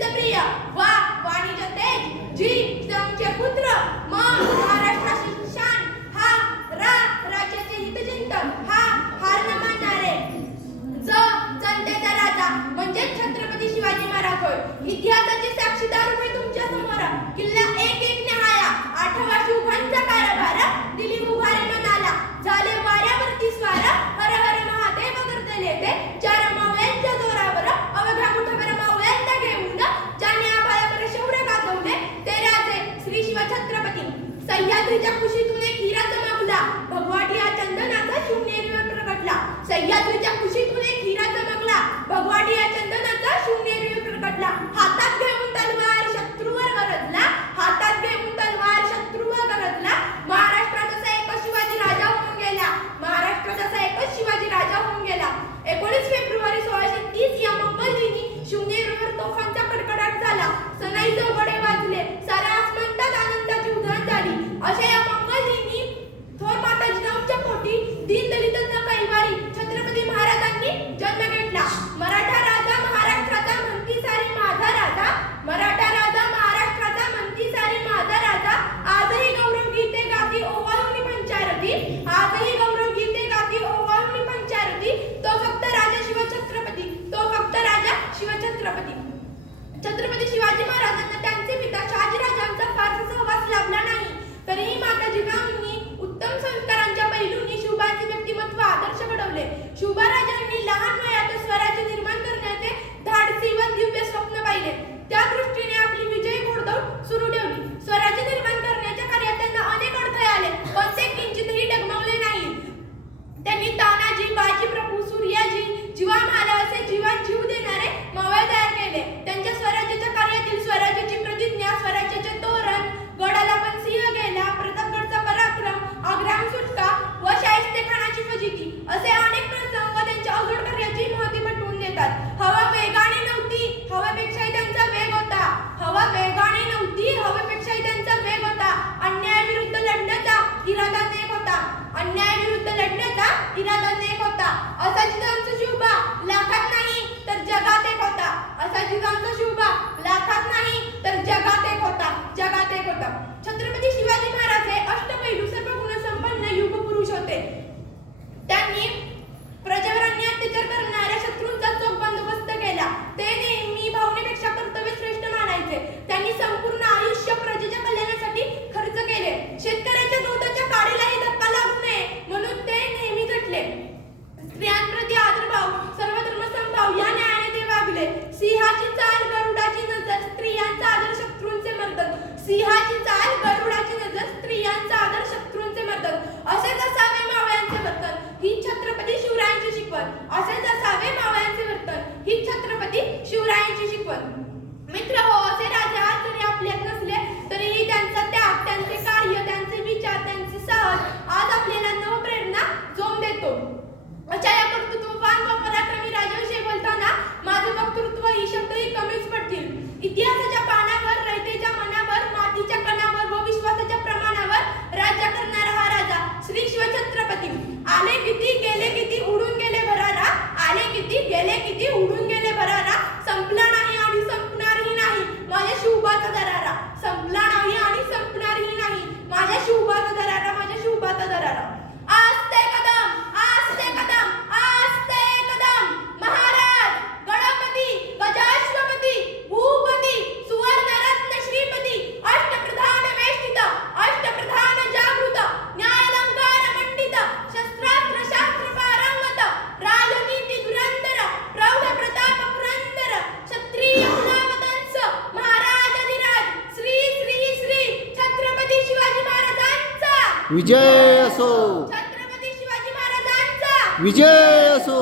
चित्तप्रिय वा वाणीचे तेज जी त्यांचे पुत्र महाराष्ट्राची शान हा राज्याचे हितचिंतक हा हार न मानणारे जो जनतेचा राजा म्हणजे छत्रपती शिवाजी महाराज होय. इतिहासाचे साक्षीदार उभे तुमच्या समोर किल्ला एक एक न्याहाळा आठवा शिवखांचा कारभार दिली मुभारे मनाला झाले वाऱ्यावरती स्वार हर हर महादेव करतले ते चार मावळ्यांच्या जोरावर अवघ्या मुठभर मावळ्यांना घेऊन ज्याने आभाळावर शौर्य गाजवले ते राजे श्री शिवछत्रपती. सह्याद्रीच्या कुशीतून एक हिरा चमकला भगवाटी या चंदनाचा शिवनेरीवर प्रगटला. सह्याद्रीच्या कुशीतून एक हिरा चमकला भगवाटी या चंदनाचा शिवनेरीवर प्रगटला. हातात घेऊन तलवार शत्रूवर गरजला हातात घेऊन तलवार शत्रूवर गरजला. महाराष्ट्रात असा एकच शिवाजी राजा होऊन गेला महाराष्ट्रात असा एकच शिवाजी राजा होऊन गेला. 19 फेब्रुवारी 1630 या मंगल दिनी शिवनेरीवर तोफांचा कडकडाट झाला. सनई चौघडे वाजले सारा आसमंतात आनंदाची उधळण झाली. अशा या मंगल दिनी थोर माता जिजाऊंच्या पोटी दीनदलितांचा कैवारी छत्रपती महाराजांनी जन्म घेतला. मराठा राजा महाराष्ट्राचा म्हणती सारी माझा राजा मराठा राजा महाराष्ट्राचा म्हणती सारी माझा राजा. आजही गौरव गीते गाती ओवाळून पंचारती आजही गौरव गीते गाती ओवाळून पंचारती. तो फक्त राजा शिवछत्रपती तो फक्त राजा शिवछत्रपती. छत्रपती शिवाजी महाराजांना त्यांचे पिता शहाजीराजांचा फारसा सहवास लाभला नाही तरीही माता जिजाऊंनी उत्तम संस्कारांच्या पैलूंनी शिवबांचे व्यक्तिमत्व आदर्श घडवले. शिवबाराजांनी लहान वयात स्वराज्य निर्माण करण्याचे धाडसी व दिव्य स्वप्न पाहिले. त्या दृष्टीने आपली विजयी घोडदौड सुरू ठेवली. स्वराज्य निर्माण करण्याच्या कार्यात त्यांना अनेक अडथळे आले पण ते किंचितही डगमगले नाही. त्यांनी तानाजी बाजीप्रभू सूर्याजी जीवामाला असे जीवन जीव देणारे मावळे तयार केले. त्यांच्या स्वराज्याच्या कार्यातील स्वराज्याची प्रतिज्ञा स्वराज्याचे तोरण गडाला पण सिंह गेला प्रतापगडचा पराक्रम आग्राहून सुटका व शाहिस्तेखानाची फजिती असे अनेक प्रसंग त्यांच्या अवघड कार्याची महती पटवून देतात. हवा वेगाने नव्हती हवेपेक्षाही त्यांचा वेग होता हवा वेगाने नव्हती हवेपेक्षाही त्यांचा वेग होता. अन्यायाविरुद्ध लढण्याचा इरादा नेक होता अन्यायाविरुद्ध लढण्याचा इरादा नेक होता. असा जिजाऊंचा शिवबा लाखात नाही तर जगात एक होता असा जिजाऊंचा शिवबा लाखात नाही तर जगात एक होता जगात एक होता. छत्रपती शिवाजी महाराज हे अष्टपैलू सर्व गुणसंपन्न युग पुरुष होते. त्यांनी प्रजेवर अन्याय अत्याचार करणाऱ्या शत्रूंचा चोख बंदोबस्त केला. ते नेहमी भावनेपेक्षा कर्तव्य श्रेष्ठ मानायचे. त्यांनी संपूर्ण आयुष्य प्रजेच्या कल्याणासाठी खर्च केले. शेतकऱ्याच्या दूधाच्या काडीलाही धक्का लागू नये म्हणून ते नेहमी झटले. स्त्रियांप्रती आदरभाव सर्वधर्म समभाव या न्यायाने ते वागले. सिंहाची चाल गरुडाची नजर स्त्रियांचा आदर शत्रूंचे मर्दन सिंहाची चाल गरुडाची नजर स्त्रियांचा आदर शत्रूंचे मर्दन. असेच असावे मावळ्यांचे वर्तन ही छत्रपती शिवरायांची शिकवण असेच असावे मावळ्यांचे वर्तन ही छत्रपती शिवरायांची शिकवण. मित्र हो असे राजा जरी आपल्यात नसले तरीही त्यांचा त्याग त्यांचे कार्य त्यांचे विचार त्यांचे साहस आज आपल्याला नवप्रेरणा जोम देतो. अशा या कर्तृत्ववान व पराक्रमी राजाविषयी बोलताना माझे वक्तृत्व ही शब्दही कमीच पडतील. इतिहासाच्या पानावर रयतेच्या मनावर मातीच्या कणावर व विश्वासाच्या प्रमाणावर राज्य करणारा हा राजा श्री शिवछत्रपती. आले किती गेले किती उडून गेले भरारा आले किती गेले किती उडून गेले भरारा. संपला नाही आणि संपणारही नाही माझ्या शिवबाचा दरारा संपला नाही आणि संपणारही नाही माझ्या शिवबाचा दरारा माझ्या शिवबाचा दरारा. आस्ते कदम आस्ते कदम आस्ते कदम महाराज गणपती गजाश्वपती भूपती सुवर्णरत्न श्रीपती अष्टप्रधान वेष्टित अष्टप्रधान जागृत न्यायालंकार मंडित शस्त्रास्त्र शास्त्र पारंगत राजनीती धुरंधर प्रौढ प्रताप पुरंदर क्षत्रिय गुणावतंस महाराजाधिराज श्री श्री श्री छत्रपती शिवाजी महाराजांचा विजय असो छत्रपती शिवाजी महाराजांचा विजय असो.